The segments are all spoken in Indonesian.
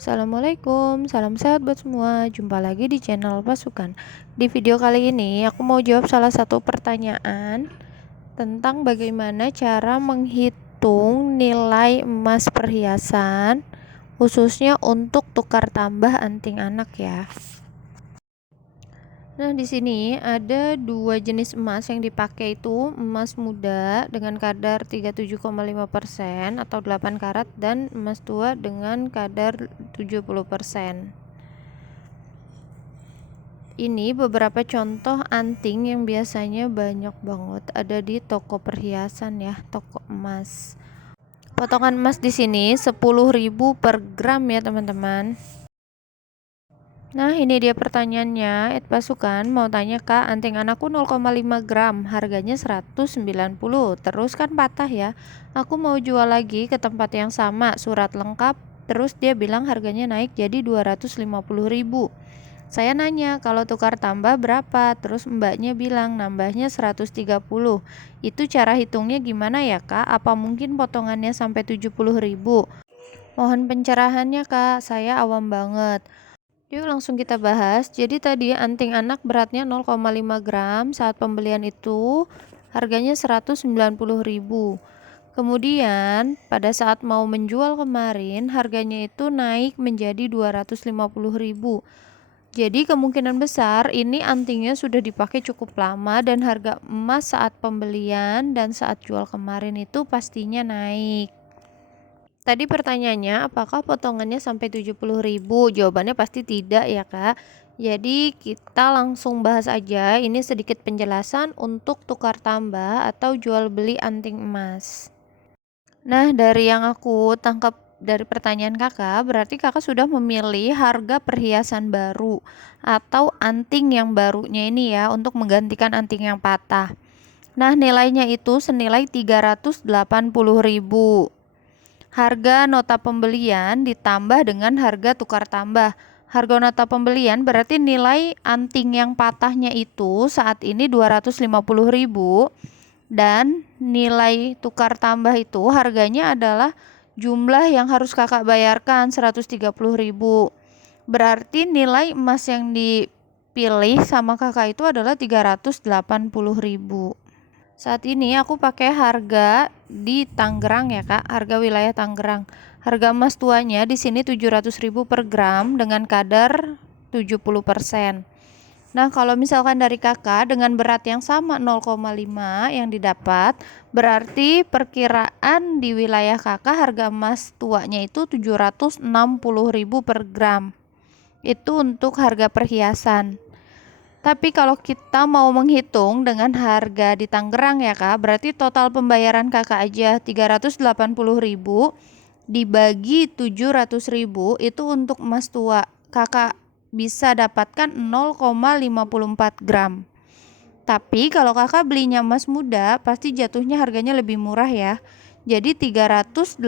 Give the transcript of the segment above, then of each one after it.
Assalamualaikum, salam sehat buat semua. Jumpa lagi di channel Pasukan. Di video kali ini aku mau jawab salah satu pertanyaan tentang bagaimana cara menghitung nilai emas perhiasan khususnya untuk tukar tambah anting anak ya. Nah, di sini ada dua jenis emas yang dipakai, itu emas muda dengan kadar 37,5% atau 8 karat dan emas tua dengan kadar 70%. Ini beberapa contoh anting yang biasanya banyak banget ada di toko perhiasan ya, toko emas. Potongan emas di sini 10.000 per gram ya, teman-teman. Nah, ini dia pertanyaannya. Pasukan mau tanya, Kak, anting anakku 0,5 gram, harganya 190. Terus kan patah ya. Aku mau jual lagi ke tempat yang sama, surat lengkap. Terus dia bilang harganya naik jadi 250.000. Saya nanya, kalau tukar tambah berapa? Terus mbaknya bilang nambahnya 130. Itu cara hitungnya gimana ya, Kak? Apa mungkin potongannya sampai 70.000? Mohon pencerahannya, Kak. Saya awam banget. Yuk langsung kita bahas. Jadi tadi anting anak beratnya 0,5 gram, saat pembelian itu harganya 190.000. Kemudian pada saat mau menjual kemarin harganya itu naik menjadi 250.000. Jadi kemungkinan besar ini antingnya sudah dipakai cukup lama dan harga emas saat pembelian dan saat jual kemarin itu pastinya naik. Tadi pertanyaannya, apakah potongannya sampai 70.000? Jawabannya pasti tidak ya, Kak. Jadi kita langsung bahas aja, ini sedikit penjelasan untuk tukar tambah atau jual beli anting emas. Nah, dari yang aku tangkap dari pertanyaan Kakak, berarti Kakak sudah memilih harga perhiasan baru atau anting yang barunya ini ya, untuk menggantikan anting yang patah. Nah, nilainya itu senilai 380.000. Harga nota pembelian ditambah dengan harga tukar tambah. Harga nota pembelian berarti nilai anting yang patahnya itu saat ini 250.000 dan nilai tukar tambah itu harganya adalah jumlah yang harus Kakak bayarkan 130.000. Berarti nilai emas yang dipilih sama Kakak itu adalah 380.000. Saat ini aku pakai harga di Tangerang ya, Kak, harga wilayah Tangerang. Harga emas tuanya di sini 700.000 per gram dengan kadar 70%. Nah, kalau misalkan dari Kakak dengan berat yang sama 0,5 yang didapat, berarti perkiraan di wilayah Kakak harga emas tuanya itu 760.000 per gram. Itu untuk harga perhiasan. Tapi kalau kita mau menghitung dengan harga di Tangerang ya, Kak, berarti total pembayaran Kakak aja 380.000 dibagi 700.000 itu untuk emas tua. Kakak bisa dapatkan 0,54 gram. Tapi kalau Kakak belinya emas muda, pasti jatuhnya harganya lebih murah ya. Jadi 380.000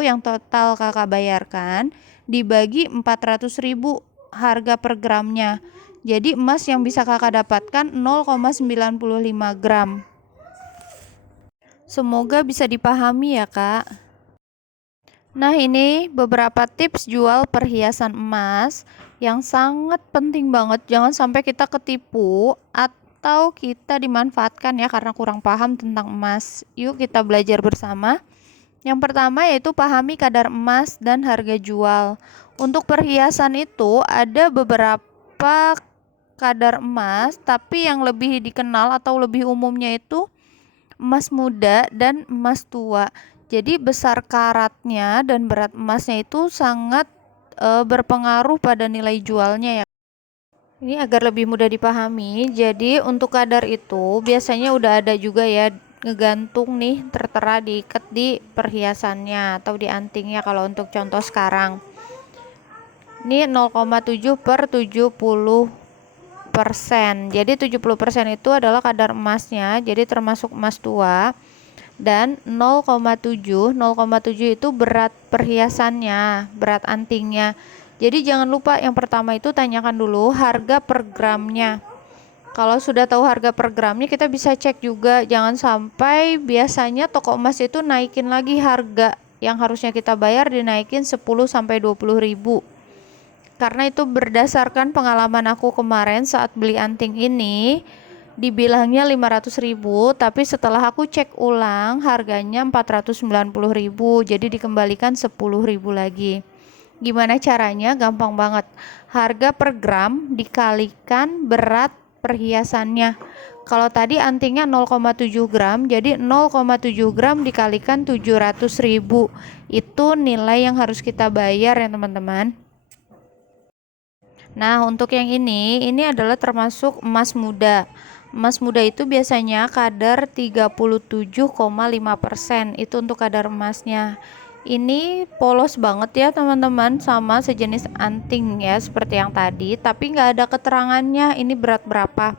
yang total Kakak bayarkan dibagi 400.000 harga per gramnya. Jadi emas yang bisa Kakak dapatkan 0,95 gram. Semoga bisa dipahami ya, Kak. Nah, ini beberapa tips jual perhiasan emas yang sangat penting banget. Jangan sampai kita ketipu atau kita dimanfaatkan ya karena kurang paham tentang emas. Yuk kita belajar bersama. Yang pertama yaitu pahami kadar emas dan harga jual. Untuk perhiasan itu ada beberapa kadar emas, tapi yang lebih dikenal atau lebih umumnya itu emas muda dan emas tua. Jadi besar karatnya dan berat emasnya itu sangat berpengaruh pada nilai jualnya ya. Ini agar lebih mudah dipahami. Jadi untuk kadar itu biasanya udah ada juga ya, ngegantung nih, tertera diikat di perhiasannya atau di antingnya kalau untuk contoh sekarang. Ini 0,7 per 70%. Jadi 70% itu adalah kadar emasnya, jadi termasuk emas tua. Dan 0,7 itu berat perhiasannya, berat antingnya. Jadi jangan lupa yang pertama itu tanyakan dulu harga per gramnya. Kalau sudah tahu harga per gramnya, kita bisa cek juga. Jangan sampai biasanya toko emas itu naikin lagi harga yang harusnya kita bayar dinaikin 10 sampai 20 ribu. Karena itu berdasarkan pengalaman aku kemarin saat beli anting ini, dibilangnya 500 ribu, tapi setelah aku cek ulang harganya 490 ribu, jadi dikembalikan 10 ribu lagi. Gimana caranya? Gampang banget. Harga per gram dikalikan berat perhiasannya. Kalau tadi antingnya 0,7 gram, jadi 0,7 gram dikalikan 700 ribu. Itu nilai yang harus kita bayar ya teman-teman. Nah, untuk yang ini adalah termasuk emas muda. Emas muda itu biasanya kadar 37,5%. Itu untuk kadar emasnya. Ini polos banget ya teman-teman, sama sejenis anting ya seperti yang tadi, tapi nggak ada keterangannya ini berat berapa.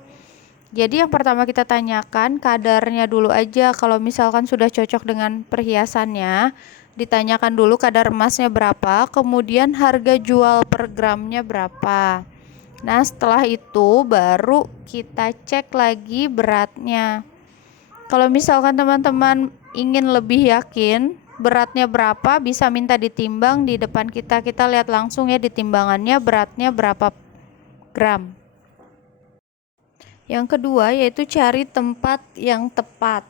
Jadi yang pertama kita tanyakan kadarnya dulu aja. Kalau misalkan sudah cocok dengan perhiasannya, ditanyakan dulu kadar emasnya berapa, kemudian harga jual per gramnya berapa. Nah setelah itu baru kita cek lagi beratnya. Kalau misalkan teman-teman ingin lebih yakin beratnya berapa, bisa minta ditimbang di depan kita lihat langsung ya di timbangannya beratnya berapa gram. Yang kedua yaitu cari tempat yang tepat.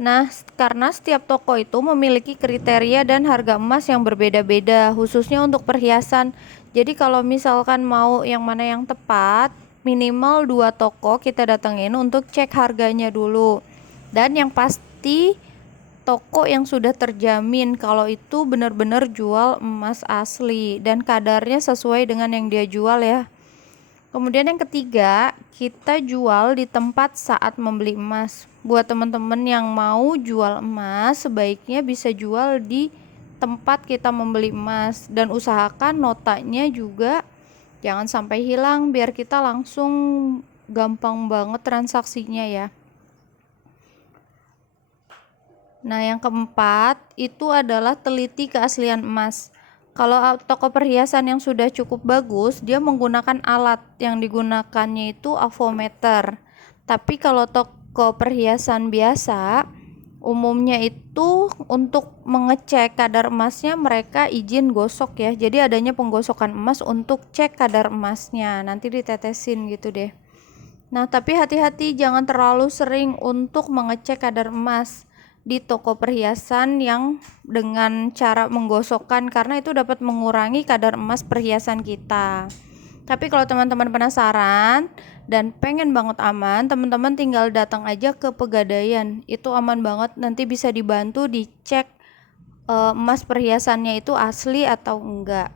Nah, karena setiap toko itu memiliki kriteria dan harga emas yang berbeda-beda, khususnya untuk perhiasan. Jadi kalau misalkan mau yang mana yang tepat, minimal 2 toko kita datengin untuk cek harganya dulu. Dan yang pasti toko yang sudah terjamin kalau itu benar-benar jual emas asli dan kadarnya sesuai dengan yang dia jual ya. Kemudian yang ketiga, kita jual di tempat saat membeli emas. Buat teman-teman yang mau jual emas, sebaiknya bisa jual di tempat kita membeli emas dan usahakan notanya juga jangan sampai hilang biar kita langsung gampang banget transaksinya ya. Nah, yang keempat itu adalah teliti keaslian emas. Kalau toko perhiasan yang sudah cukup bagus, dia menggunakan alat yang digunakannya itu avometer. Tapi kalau toko perhiasan biasa, umumnya itu untuk mengecek kadar emasnya mereka izin gosok ya. Jadi adanya penggosokan emas untuk cek kadar emasnya. Nanti ditetesin gitu deh. Nah, tapi hati-hati jangan terlalu sering untuk mengecek kadar emas di toko perhiasan yang dengan cara menggosokkan, karena itu dapat mengurangi kadar emas perhiasan kita. Tapi kalau teman-teman penasaran dan pengen banget aman, teman-teman tinggal datang aja ke Pegadaian. Itu aman banget, nanti bisa dibantu dicek emas perhiasannya itu asli atau enggak.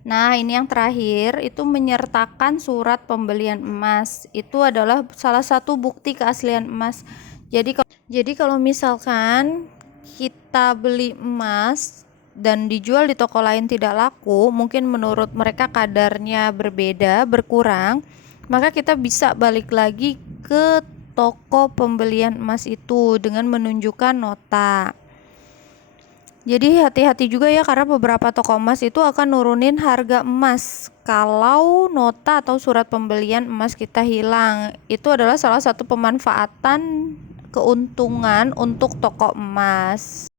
Nah, ini yang terakhir itu menyertakan surat pembelian emas. Itu adalah salah satu bukti keaslian emas. Jadi kalau misalkan kita beli emas dan dijual di toko lain tidak laku, mungkin menurut mereka kadarnya berbeda, berkurang, maka kita bisa balik lagi ke toko pembelian emas itu dengan menunjukkan nota. Jadi hati-hati juga ya, karena beberapa toko emas itu akan nurunin harga emas kalau nota atau surat pembelian emas kita hilang. Itu adalah salah satu pemanfaatan keuntungan untuk toko emas.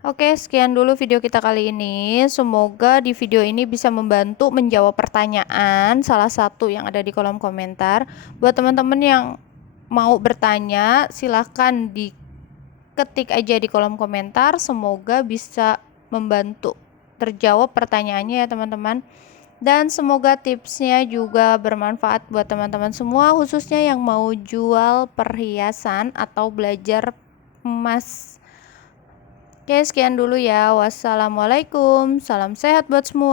Oke, sekian dulu video kita kali ini. Semoga di video ini bisa membantu menjawab pertanyaan salah satu yang ada di kolom komentar. Buat teman-teman yang mau bertanya, silahkan diketik aja di kolom komentar. Semoga bisa membantu terjawab pertanyaannya ya teman-teman. Dan semoga tipsnya juga bermanfaat buat teman-teman semua, khususnya yang mau jual perhiasan atau belajar emas. Oke, sekian dulu ya. Wassalamualaikum. Salam sehat buat semua.